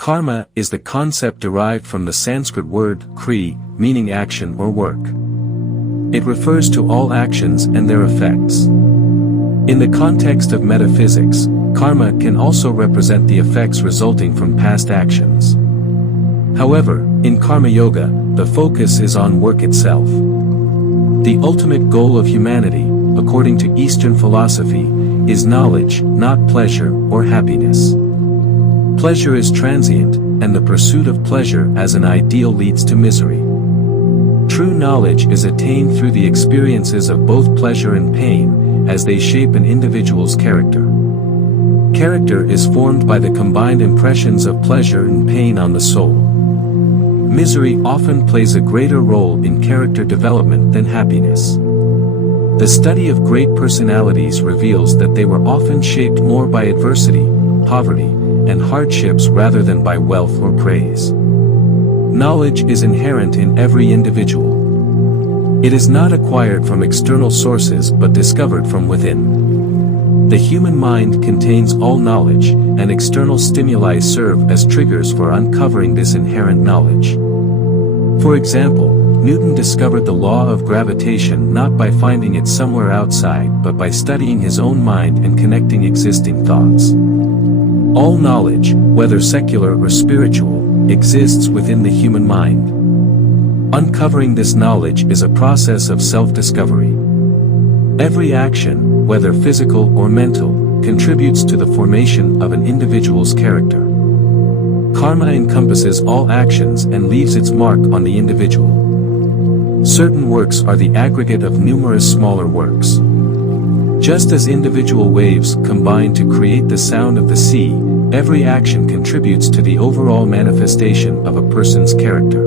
Karma is the concept derived from the Sanskrit word kri, meaning action or work. It refers to all actions and their effects. In the context of metaphysics, karma can also represent the effects resulting from past actions. However, in Karma Yoga, the focus is on work itself. The ultimate goal of humanity, according to Eastern philosophy, is knowledge, not pleasure or happiness. Pleasure is transient, and the pursuit of pleasure as an ideal leads to misery. True knowledge is attained through the experiences of both pleasure and pain, as they shape an individual's character. Character is formed by the combined impressions of pleasure and pain on the soul. Misery often plays a greater role in character development than happiness. The study of great personalities reveals that they were often shaped more by adversity, poverty, and hardships rather than by wealth or praise. Knowledge is inherent in every individual. It is not acquired from external sources but discovered from within. The human mind contains all knowledge, and external stimuli serve as triggers for uncovering this inherent knowledge. For example, Newton discovered the law of gravitation not by finding it somewhere outside but by studying his own mind and connecting existing thoughts. All knowledge, whether secular or spiritual, exists within the human mind. Uncovering this knowledge is a process of self-discovery. Every action, whether physical or mental, contributes to the formation of an individual's character. Karma encompasses all actions and leaves its mark on the individual. Certain works are the aggregate of numerous smaller works. Just as individual waves combine to create the sound of the sea, every action contributes to the overall manifestation of a person's character.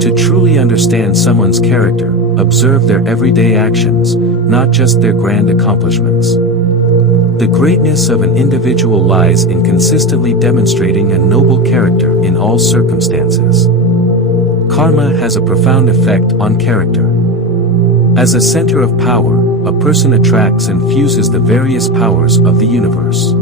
To truly understand someone's character, observe their everyday actions, not just their grand accomplishments. The greatness of an individual lies in consistently demonstrating a noble character in all circumstances. Karma has a profound effect on character. As a center of power, a person attracts and fuses the various powers of the universe.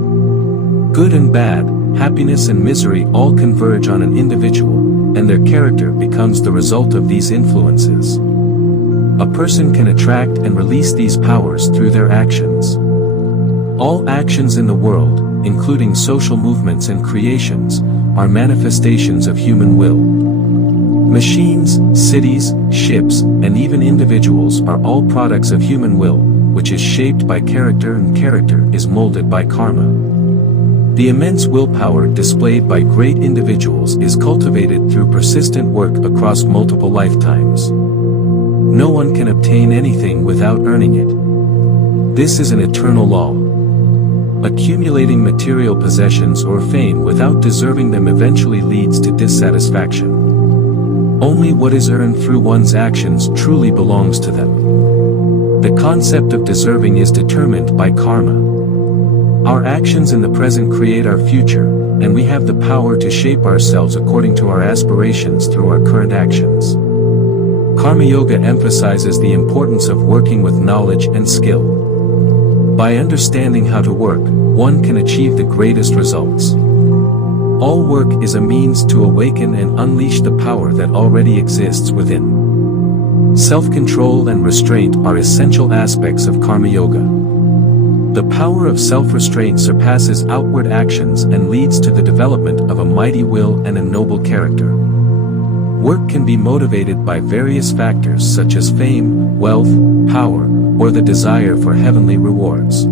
Good and bad, happiness and misery all converge on an individual, and their character becomes the result of these influences. A person can attract and release these powers through their actions. All actions in the world, including social movements and creations, are manifestations of human will. Machines, cities, ships, and even individuals are all products of human will, which is shaped by character, and character is molded by karma. The immense willpower displayed by great individuals is cultivated through persistent work across multiple lifetimes. No one can obtain anything without earning it. This is an eternal law. Accumulating material possessions or fame without deserving them eventually leads to dissatisfaction. Only what is earned through one's actions truly belongs to them. The concept of deserving is determined by karma. Our actions in the present create our future, and we have the power to shape ourselves according to our aspirations through our current actions. Karma Yoga emphasizes the importance of working with knowledge and skill. By understanding how to work, one can achieve the greatest results. All work is a means to awaken and unleash the power that already exists within. Self-control and restraint are essential aspects of Karma Yoga. The power of self-restraint surpasses outward actions and leads to the development of a mighty will and a noble character. Work can be motivated by various factors such as fame, wealth, power, or the desire for heavenly rewards.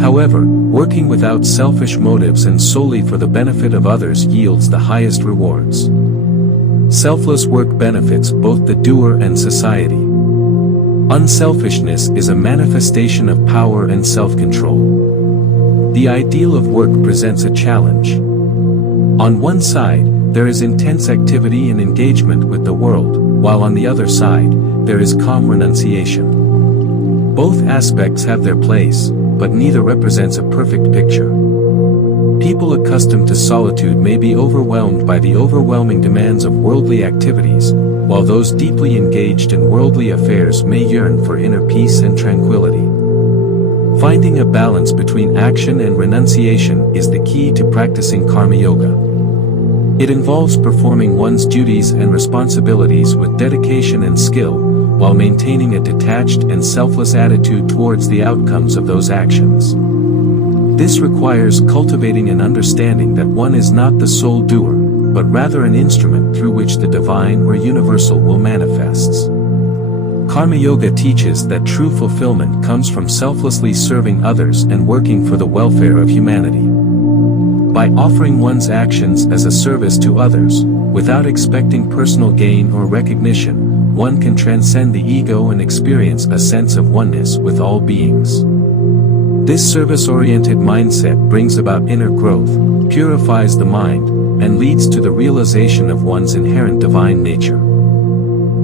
However, working without selfish motives and solely for the benefit of others yields the highest rewards. Selfless work benefits both the doer and society. Unselfishness is a manifestation of power and self-control. The ideal of work presents a challenge. On one side, there is intense activity and engagement with the world, while on the other side, there is calm renunciation. Both aspects have their place, but neither represents a perfect picture. People accustomed to solitude may be overwhelmed by the overwhelming demands of worldly activities, while those deeply engaged in worldly affairs may yearn for inner peace and tranquility. Finding a balance between action and renunciation is the key to practicing Karma Yoga. It involves performing one's duties and responsibilities with dedication and skill, while maintaining a detached and selfless attitude towards the outcomes of those actions. This requires cultivating an understanding that one is not the sole doer, but rather an instrument through which the divine or universal will manifests. Karma Yoga teaches that true fulfillment comes from selflessly serving others and working for the welfare of humanity. By offering one's actions as a service to others, without expecting personal gain or recognition, one can transcend the ego and experience a sense of oneness with all beings. This service-oriented mindset brings about inner growth, purifies the mind, and leads to the realization of one's inherent divine nature.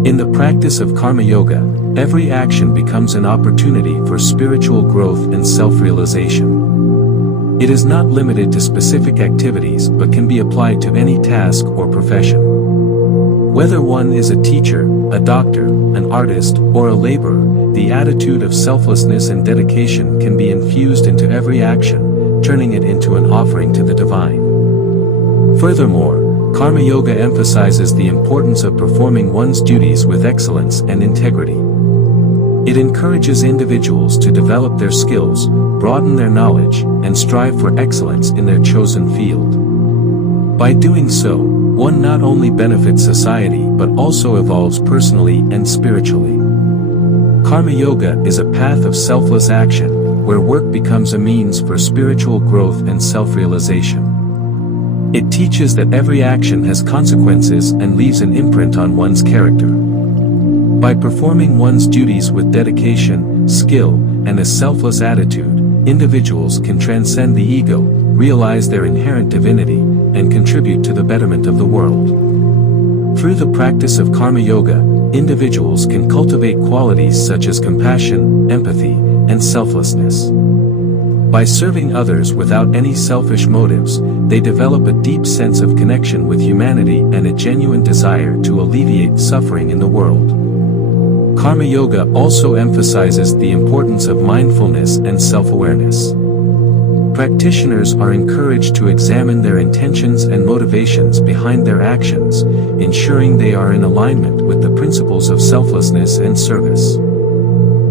In the practice of Karma Yoga, every action becomes an opportunity for spiritual growth and self-realization. It is not limited to specific activities but can be applied to any task or profession. Whether one is a teacher, a doctor, an artist, or a laborer, the attitude of selflessness and dedication can be infused into every action, turning it into an offering to the divine. Furthermore, Karma Yoga emphasizes the importance of performing one's duties with excellence and integrity. It encourages individuals to develop their skills, broaden their knowledge, and strive for excellence in their chosen field. By doing so, one not only benefits society but also evolves personally and spiritually. Karma Yoga is a path of selfless action, where work becomes a means for spiritual growth and self-realization. It teaches that every action has consequences and leaves an imprint on one's character. By performing one's duties with dedication, skill, and a selfless attitude, individuals can transcend the ego, realize their inherent divinity, and contribute to the betterment of the world. Through the practice of Karma Yoga, individuals can cultivate qualities such as compassion, empathy, and selflessness. By serving others without any selfish motives, they develop a deep sense of connection with humanity and a genuine desire to alleviate suffering in the world. Karma Yoga also emphasizes the importance of mindfulness and self-awareness. Practitioners are encouraged to examine their intentions and motivations behind their actions, ensuring they are in alignment with the principles of selflessness and service.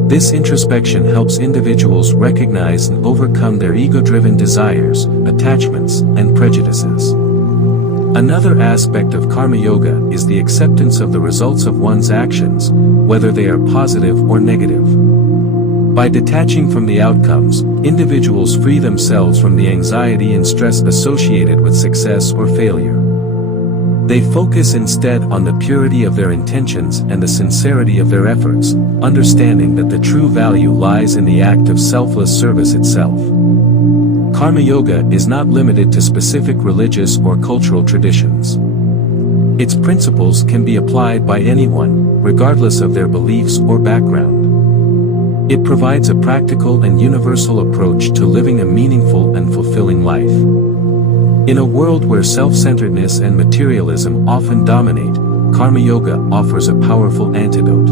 This introspection helps individuals recognize and overcome their ego-driven desires, attachments, and prejudices. Another aspect of Karma Yoga is the acceptance of the results of one's actions, whether they are positive or negative. By detaching from the outcomes, individuals free themselves from the anxiety and stress associated with success or failure. They focus instead on the purity of their intentions and the sincerity of their efforts, understanding that the true value lies in the act of selfless service itself. Karma Yoga is not limited to specific religious or cultural traditions. Its principles can be applied by anyone, regardless of their beliefs or background. It provides a practical and universal approach to living a meaningful and fulfilling life. In a world where self-centeredness and materialism often dominate, Karma Yoga offers a powerful antidote.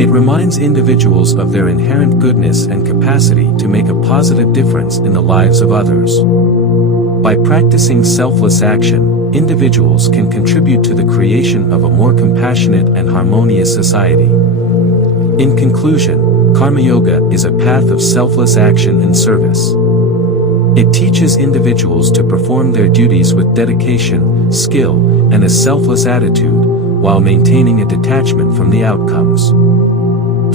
It reminds individuals of their inherent goodness and capacity to make a positive difference in the lives of others. By practicing selfless action, individuals can contribute to the creation of a more compassionate and harmonious society. In conclusion, Karma Yoga is a path of selfless action and service. It teaches individuals to perform their duties with dedication, skill, and a selfless attitude, while maintaining a detachment from the outcomes.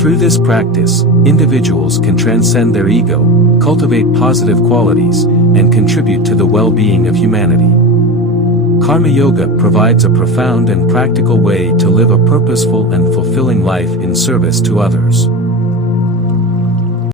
Through this practice, individuals can transcend their ego, cultivate positive qualities, and contribute to the well-being of humanity. Karma Yoga provides a profound and practical way to live a purposeful and fulfilling life in service to others.